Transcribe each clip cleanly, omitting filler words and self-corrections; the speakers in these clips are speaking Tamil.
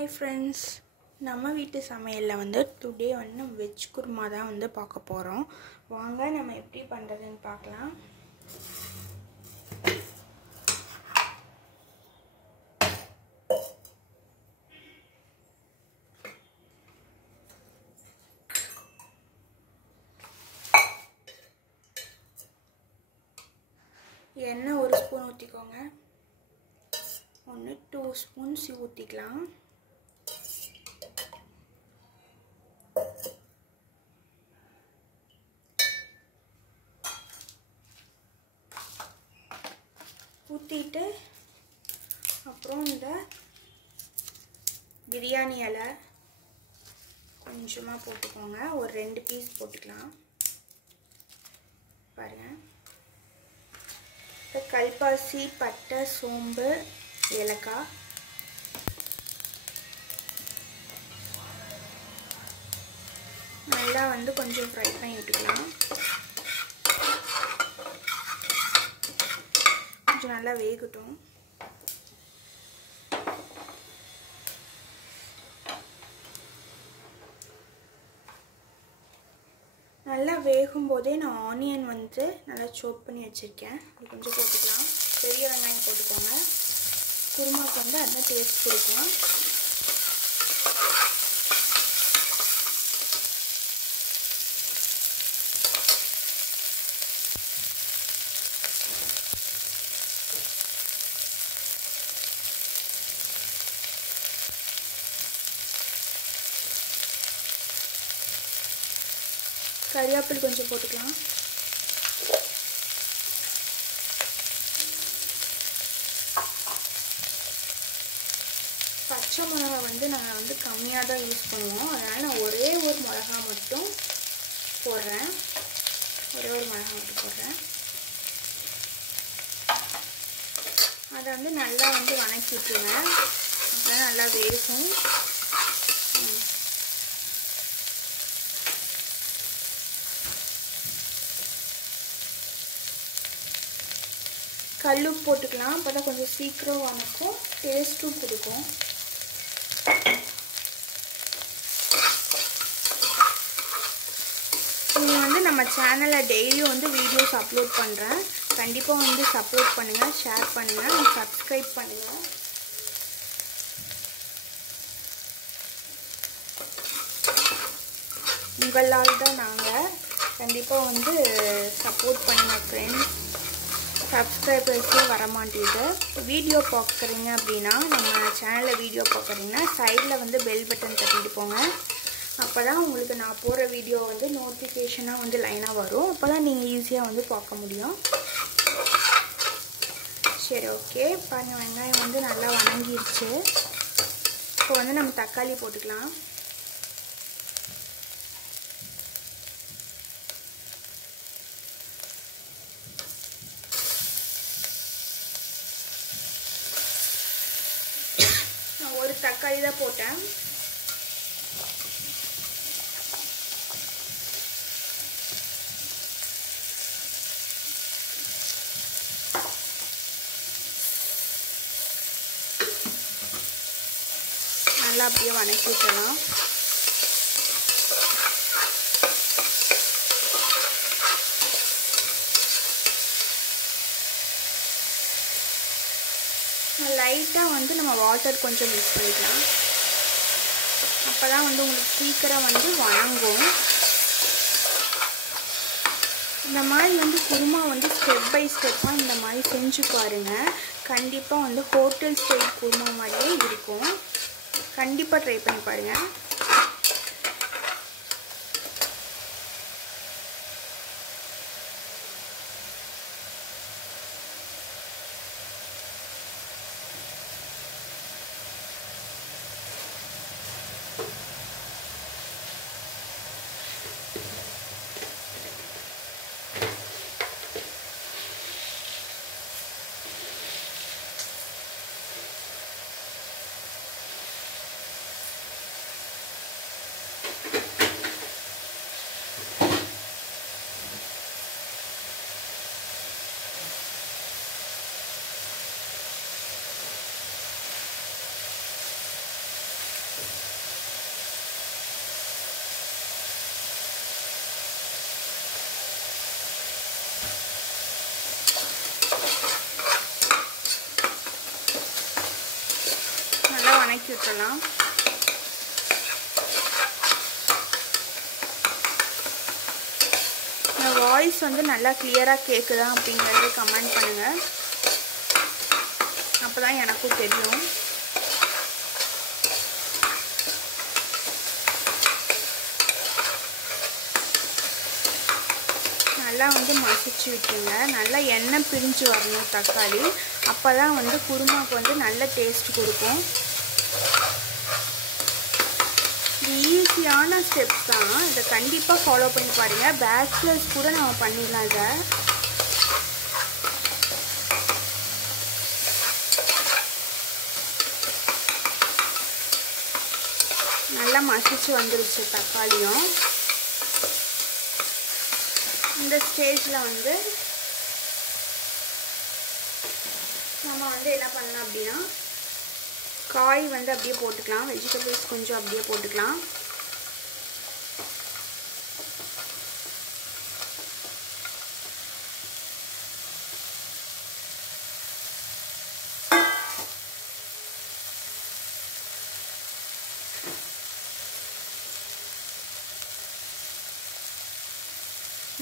Hi friends, நம்ம வீட்டு சமையல்ல வந்து டுடே வந்து வெஜ் குருமா தான் வந்து பார்க்க போறோம். வாங்க நம்ம எப்படி பண்றதுன்னு பார்க்கலாம். எண்ணெய் 1 ஸ்பூன் ஊத்திக்கோங்க. 2 ஸ்பூன்ஸ் ஊத்திக்கலாம். ஊத்திட்டு அப்புறம் இந்த பிரியாணி இலை கொஞ்சமா போட்டுக்கோங்க. ஒரு 2 பீஸ் போட்டுக்கலாம். பாருங்க. கல்பாசி, பட்டை, சோம்பு, ஏலக்காய், நல்லா வந்து கொஞ்சம் ஃப்ரை பண்ணி விட்டுக்கலாம். கொஞ்சம் நல்லா வேகட்டும். நல்லா வேகும் போதே நான் ஆனியன் வந்து நல்லா சாப் பண்ணி வச்சிருக்கேன். அது கொஞ்சம் போட்டுக்கலாம். பெரிய வெங்காயம் போட்டுக்கோங்க. குருமாக்கு வந்து அதுதான் டேஸ்ட் கொடுக்கும். கறிவேப்பிலை கொஞ்சம் போட்டுக்கலாம். பச்சை மிளகா வந்து நாங்கள் வந்து கம்மியாக தான் யூஸ் பண்ணுவோம். அதனால் நான் ஒரே ஒரு மிளகா மட்டும் போடுறேன். அதை வந்து நல்லா வந்து வணக்கி விட்டுருங்க. அப்பதான் நல்லா வேகும். கல்லுப்பு போட்டுக்கலாம். அப்பதான் கொஞ்சம் சீக்கிரம் வணக்கும், டேஸ்ட்டும் கொடுக்கும். நீங்கள் வந்து நம்ம சேனலில் டெய்லியும் வந்து வீடியோஸ் அப்லோட் பண்ணுறேன். கண்டிப்பாக வந்து சப்போர்ட் பண்ணுங்கள், ஷேர் பண்ணுங்கள், சப்ஸ்கிரைப் பண்ணுங்கள். உங்களால் தான் நாங்கள் கண்டிப்பாக வந்து சப்போர்ட் பண்ணுங்கள் ஃப்ரெண்ட்ஸ். சப்ஸ்கிரைபர்ஸே வரமாட்டேது. வீடியோ பார்க்குறீங்க அப்படின்னா, நம்ம சேனலில் வீடியோ பார்க்குறீங்கன்னா சைடில் வந்து பெல் பட்டன் தட்டிட்டு போங்க. அப்போ தான் உங்களுக்கு நான் போகிற வீடியோ வந்து நோட்டிஃபிகேஷனாக வந்து லைனாக வரும். அப்போ தான் நீங்கள் ஈஸியாக வந்து பார்க்க முடியும். சரி, ஓகே. பாருங்க, வெங்காயம் வந்து நல்லா வணங்கிடுச்சு. இப்போ வந்து நம்ம தக்காளி போட்டுக்கலாம். ஒரு தக்காளி தான் போட்டேன். நல்லா அப்படியே வணக்கி விட்டலாம். லைட்டாக வந்து நம்ம வாட்டர் கொஞ்சம் மிக்ஸ் பண்ணிக்கலாம். அப்போ தான் வந்து உங்களுக்கு சீக்கிரம் வந்து வணங்கும். இந்த மாதிரி வந்து குருமா வந்து ஸ்டெப் பை ஸ்டெப்பாக இந்த மாதிரி செஞ்சு பாருங்கள். கண்டிப்பாக வந்து ஹோட்டல் ஸ்டைல் குருமா மாதிரியே இருக்கும். கண்டிப்பாக ட்ரை பண்ணி பாருங்கள். வணக்கி விட்டுறலாம். இந்த வாய்ஸ் வந்து நல்லா கிளியராக கேட்குதா அப்படிங்கிறது கமெண்ட் பண்ணுங்கள். அப்போ தான் எனக்கும் தெரியும். நல்லா வந்து மசிச்சு விட்டுருங்க. நல்லா எண்ணெய் பிரிஞ்சு வரணும் தக்காளி. அப்போ தான் வந்து குருமாவுக்கு வந்து நல்ல டேஸ்ட் கொடுக்கும். இது ஈஸியான ஸ்டெப்ஸ் தான். இதை கண்டிப்பாக ஃபாலோ பண்ணி பாருங்கள். பேச்சுலர்ஸ் கூட நம்ம பண்ணிடலாம். இதை நல்லா மசிச்சு வந்துருச்சு தக்காளியும். இந்த ஸ்டேஜில் வந்து நம்ம வந்து என்ன பண்ணலாம் அப்படின்னா காய் வந்து அப்படியே போட்டுக்கலாம். வெஜிடபிள்ஸ் கொஞ்சம் அப்படியே போட்டுக்கலாம்.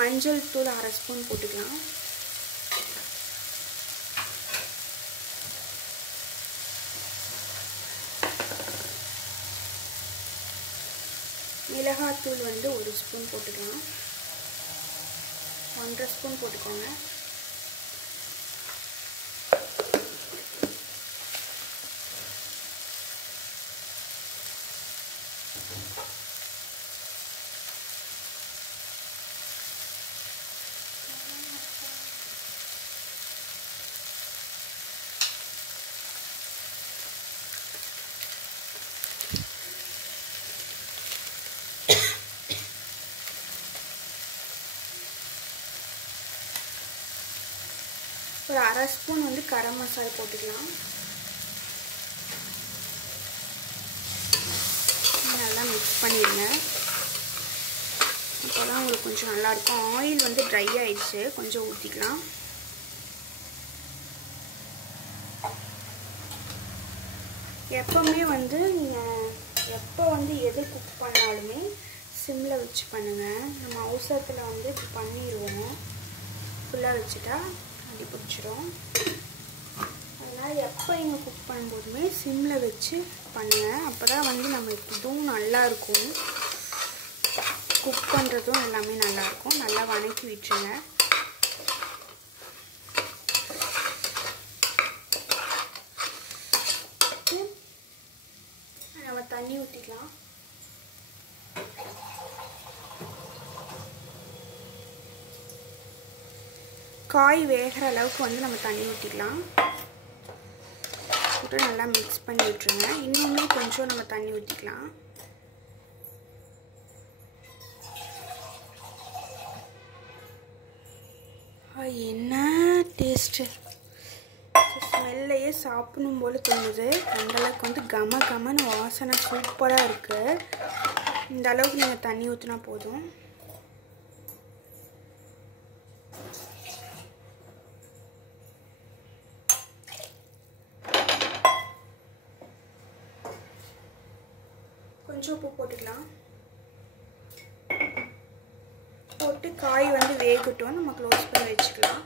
மஞ்சள் தூள் 1/2 ஸ்பூன் போட்டுக்கலாம். மிளகாத்தூள் வந்து 1 ஸ்பூன் போட்டுக்கலாம். 1/2 ஸ்பூன் போட்டுக்கோங்க. ஒரு 1/2 ஸ்பூன் வந்து கரம் மசாலா போட்டுக்கலாம். நல்லா மிக்ஸ் பண்ணிடுங்க. அப்போ தான் உங்களுக்கு கொஞ்சம் நல்லாயிருக்கும். ஆயில் வந்து ட்ரை ஆயிடுச்சு, கொஞ்சம் ஊற்றிக்கலாம். எப்போவுமே வந்து நீங்கள் எப்போ வந்து எது குக் பண்ணாலுமே சிம்மில் வச்சு பண்ணுங்கள். நம்ம அவசரத்தில் வந்து இப்படி பண்ணிடுவோம். ஃபுல்லாக வச்சுட்டா அடி பிடிச்சிடும். அதனால் எப்போ இங்கே குக் பண்ணும்போதுமே சிம்மில் வச்சு பண்ணுங்கள். அப்போ தான் வந்து நம்மளுக்கு இதுவும் நல்லாயிருக்கும். குக் பண்ணுறதும் எல்லாமே நல்லாயிருக்கும். நல்லா வணக்கி விட்டுருங்க. நம்ம தண்ணி ஊற்றிக்கலாம். காய் வேகிற அளவுக்கு வந்து நம்ம தண்ணி ஊற்றிக்கலாம். போட்டு நல்லா மிக்ஸ் பண்ணி விட்டுருங்க. இன்னுமே கொஞ்சம் நம்ம தண்ணி ஊற்றிக்கலாம். என்ன டேஸ்ட்டு! ஸ்மெல்லையே சாப்பிடணும் போல தோணுது. அந்தளவுக்கு வந்து கம கமன்னு வாசனை சூப்பராக இருக்குது. இந்த அளவுக்கு நீங்கள் தண்ணி ஊற்றினா போதும். கொஞ்சம் உப்பு போட்டுக்கலாம். போட்டு காய் வந்து வேகட்டும். நம்ம க்ளோஸ் பண்ணி வச்சுக்கலாம்.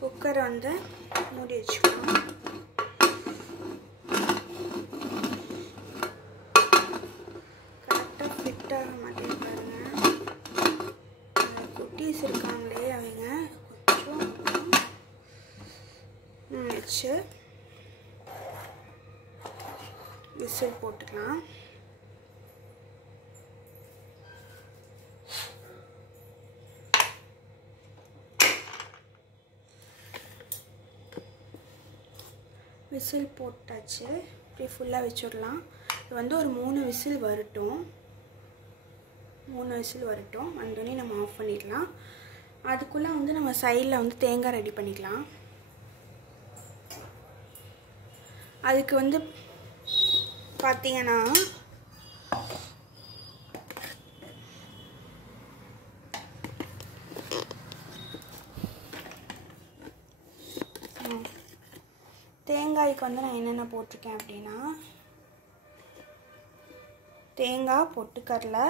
குக்கரை வந்து மூடி வச்சுக்கலாம். கரெக்டாக ஃபிட் ஆக மாட்டேன்னு பாருங்க. குட்டீஸ் இருக்காங்களே, அவங்க கொஞ்சம் வச்சு விசில் போட்டுக்கலாம். விசில் போட்டாச்சு. இப்படி ஃபுல்லாக வச்சிடலாம். இது வந்து ஒரு 3 விசில் வரட்டும். 3 விசில் வரட்டும். வந்தோடனே நம்ம ஆஃப் பண்ணிடலாம். அதுக்குள்ளே வந்து நம்ம சைடில் வந்து தேங்காய் ரெடி பண்ணிக்கலாம். அதுக்கு வந்து பார்த்திங்கன்னா வந்து நான் என்னென்ன போட்டிருக்கேன் அப்படின்னா, தேங்காய், பொட்டுக்கடலை,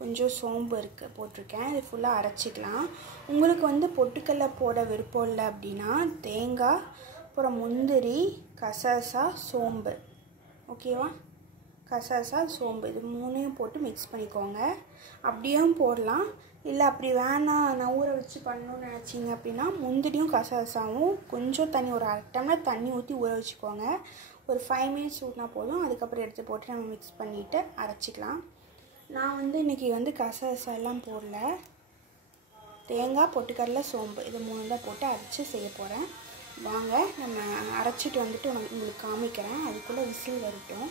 கொஞ்சம் சோம்பு போட்டிருக்கேன். இது ஃபுல்லாக அரைச்சிக்கலாம். உங்களுக்கு வந்து பொட்டுக்கடலை போட விருப்பம் இல்லை அப்படின்னா தேங்காய், அப்புறம் முந்திரி, கசகசா, சோம்பு, ஓகேவா? கசகசா, சோம்பு இது மூணையும் போட்டு மிக்ஸ் பண்ணிக்கோங்க. அப்படியும் போடலாம். இல்லை அப்படி வேணாம் நான் ஊற வச்சு பண்ணணும்னு நினச்சிங்க அப்படின்னா முந்திரியும் கசகசாவும் கொஞ்சம் தண்ணி, ஒரு 1/2 டம்ளர் தண்ணி ஊற்றி ஊற வச்சுக்கோங்க. ஒரு 5 மினிட்ஸ் ஊற்றினா போதும். அதுக்கப்புறம் எடுத்து போட்டு நம்ம மிக்ஸ் பண்ணிவிட்டு அரைச்சிக்கலாம். நான் வந்து இன்றைக்கி வந்து கசகசா எல்லாம் போடல. தேங்காய், பொட்டுக்கடலை, சோம்பு இது 3 தான் போட்டு அரைச்சி செய்ய போகிறேன். வாங்க நம்ம அரைச்சிட்டு வந்துட்டு உங்களுக்கு காமிக்கிறேன். அதுக்குள்ளே விசில் வரட்டும்.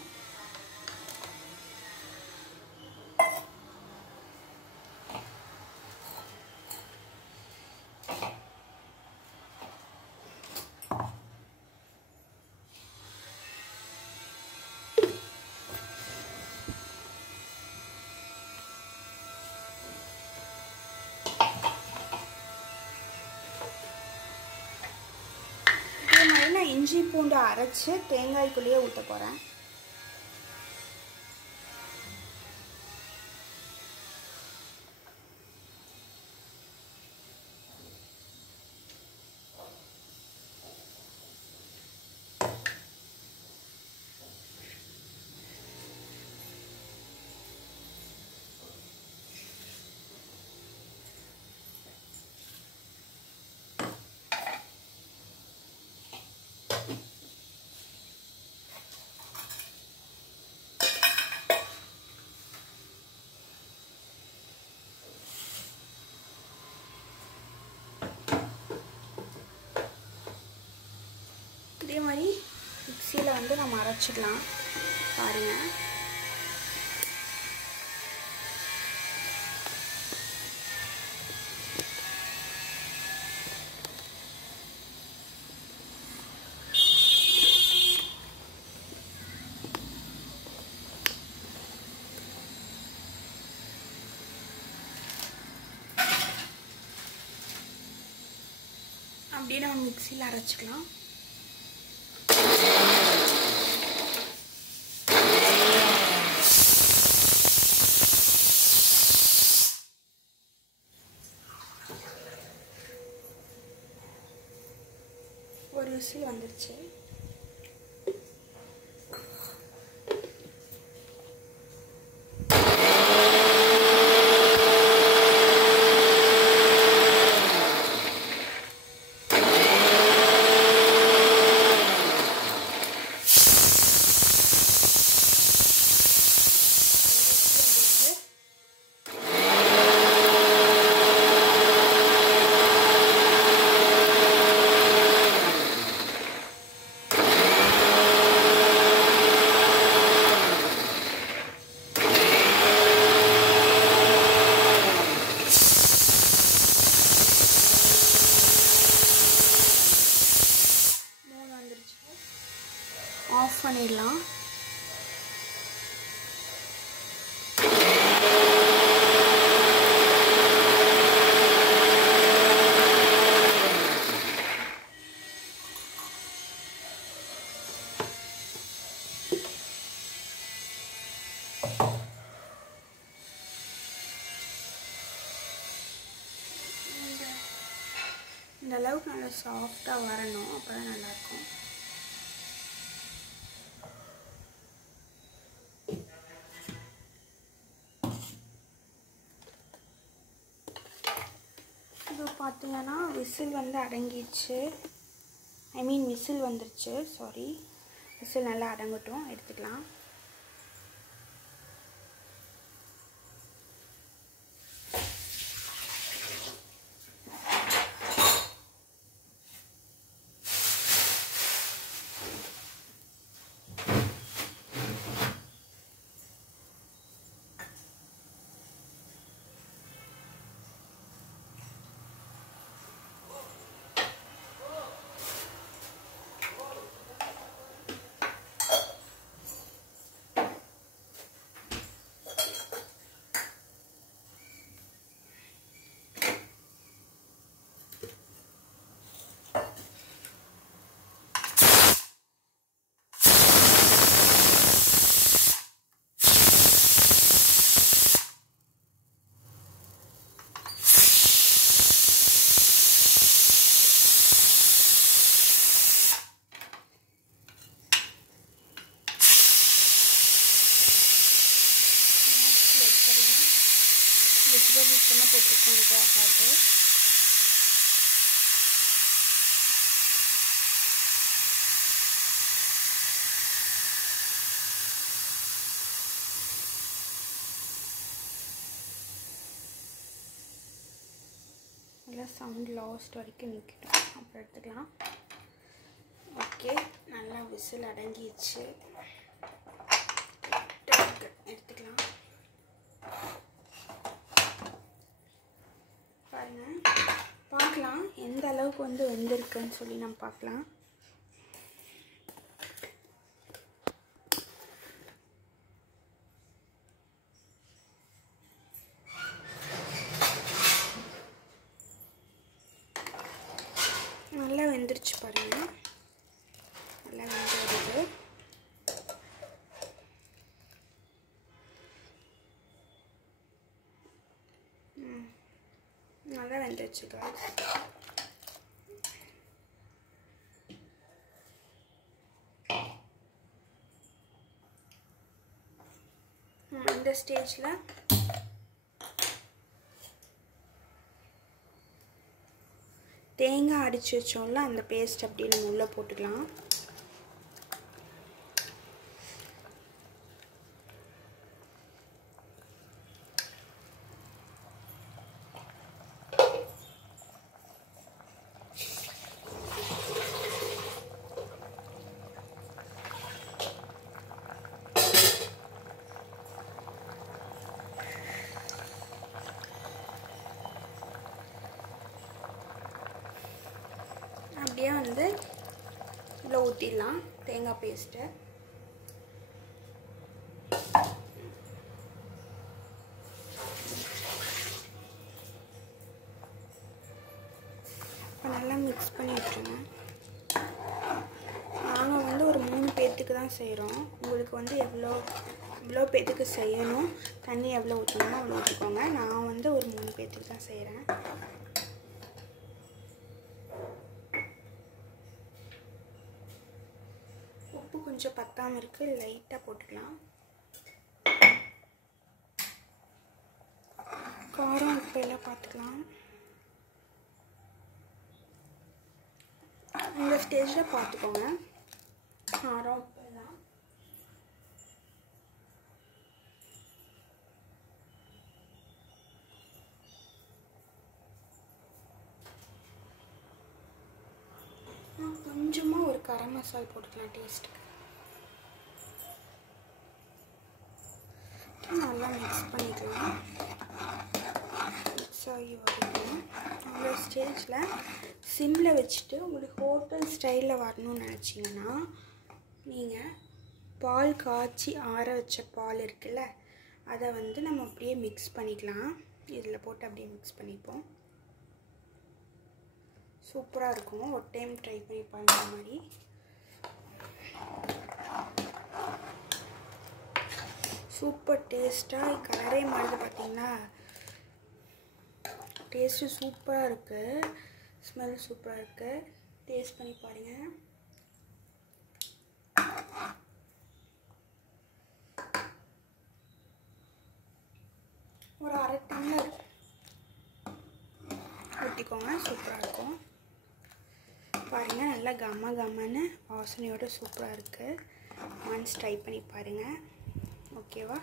நான் இஞ்சி பூண்டு அரைச்சி தேங்காய்க்குள்ளேயே ஊற்ற போகிறேன். இதே மாதிரி மிக்சியில் வந்து நம்ம அரைச்சிக்கலாம். பாருங்கள், அப்படியே நம்ம மிக்சியில் அரைச்சிக்கலாம். ஒரு விசில் வந்துருச்சு. ஆஃப் பண்ணிடலாம். இந்த அளவுக்கு நல்லா சாஃப்டாக வரணும், அப்போ தான் நல்லாயிருக்கும். இப்போ பார்த்தீங்கன்னா விசில் வந்து அடங்கிடுச்சு. விசில் வந்துருச்சு, சாரி. விசில் நல்லா அடங்கட்டும், எடுத்துக்கலாம். போட்டுக்கலாம். வெஜிடபிள்ஸ் எல்லாம் போட்டுக்கோங்க, இது ஆகாது. நல்லா சவுண்ட் லாஸ்ட் வரைக்கும் நிற்கட்டும், அப்புறம் எடுத்துக்கலாம். ஓகே, நல்லா விசில் அடங்கிடுச்சு, எடுத்துக்கலாம். பாருங்கள், பார்க்கலாம் எந்த அளவுக்கு வந்து வெந்திருக்குன்னு சொல்லி நம்ம பார்க்கலாம். நல்லா வெந்துருச்சு பாருங்கள், நல்லா வெந்துருது. நல்லா வெந்துருச்சு guys. இந்த ஸ்டேஜில் தேங்காய் அடித்து வச்சோம்ல, அந்த பேஸ்ட் அப்படியே நம்ம உள்ளே போட்டுக்கலாம். அப்படியே வந்து இவ்வளோ ஊற்றிடலாம் தேங்காய் பேஸ்ட்டை. நல்லா மிக்ஸ் பண்ணி விட்டுருங்க. நாங்கள் வந்து ஒரு 3 பேர்த்துக்கு தான் செய்கிறோம். உங்களுக்கு வந்து எவ்வளோ பேர்த்துக்கு செய்யணும், தண்ணி எவ்வளோ ஊற்றணுமோ அவ்வளோ ஊற்றிக்கோங்க. நான் வந்து ஒரு 3 பேர்த்துக்கு தான் செய்கிறேன். உப்பு கொஞ்சம் பத்தாமல் இருக்குது, லைட்டாக போட்டுக்கலாம். காரம் உப்பு எல்லாம் பார்த்துக்கலாம். இந்த ஸ்டேஜில் பார்த்துக்கோங்க காரம் உப்பு எல்லாம். கொஞ்சமாக ஒரு கரம் மசாலா போட்டுக்கலாம் டேஸ்ட்டுக்கு. நல்லா மிக்ஸ் பண்ணிக்கலாம். மிக்ஸ் ஆகி வரணும். அந்த ஸ்டேஜில் சிம்மில் வச்சுட்டு உங்களுக்கு ஹோட்டல் ஸ்டைலில் வரணும்னு நினச்சிங்கன்னா நீங்கள் பால் காய்ச்சி ஆற வச்ச பால் இருக்குல்ல, அதை வந்து நம்ம அப்படியே மிக்ஸ் பண்ணிக்கலாம். இதில் போட்டு அப்படியே மிக்ஸ் பண்ணிப்போம். சூப்பராக இருக்கும். ஒரு டைம் ட்ரை பண்ணி பாருங்க. மாதிரி சூப்பர் டேஸ்ட்டாக கலரே மாறுது பார்த்தீங்களா? டேஸ்ட்டு சூப்பராக இருக்குது, ஸ்மெல் சூப்பராக இருக்குது. டேஸ்ட் பண்ணி பாருங்கள். ஒரு அரை டம்ளர் ஊற்றிக்கோங்க, சூப்பராக இருக்கும். பாருங்கள், நல்லா கம்மன்னு வாசனையோட சூப்பராக இருக்குது. ஒன்ஸ் ட்ரை பண்ணி பாருங்கள், ஓகேவா?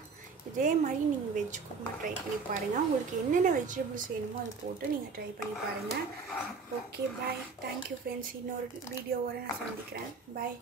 இதே மாதிரி நீங்கள் வெஜ் குருமா ட்ரை பண்ணி பாருங்கள். உங்களுக்கு என்னென்ன வெஜிடபிள்ஸ் வேணுமோ அதை போட்டு நீங்கள் ட்ரை பண்ணி பாருங்கள். Okay, bye. Thank you friends. இன்னொரு வீடியோவோடு நான் சந்திக்கிறேன். பாய்.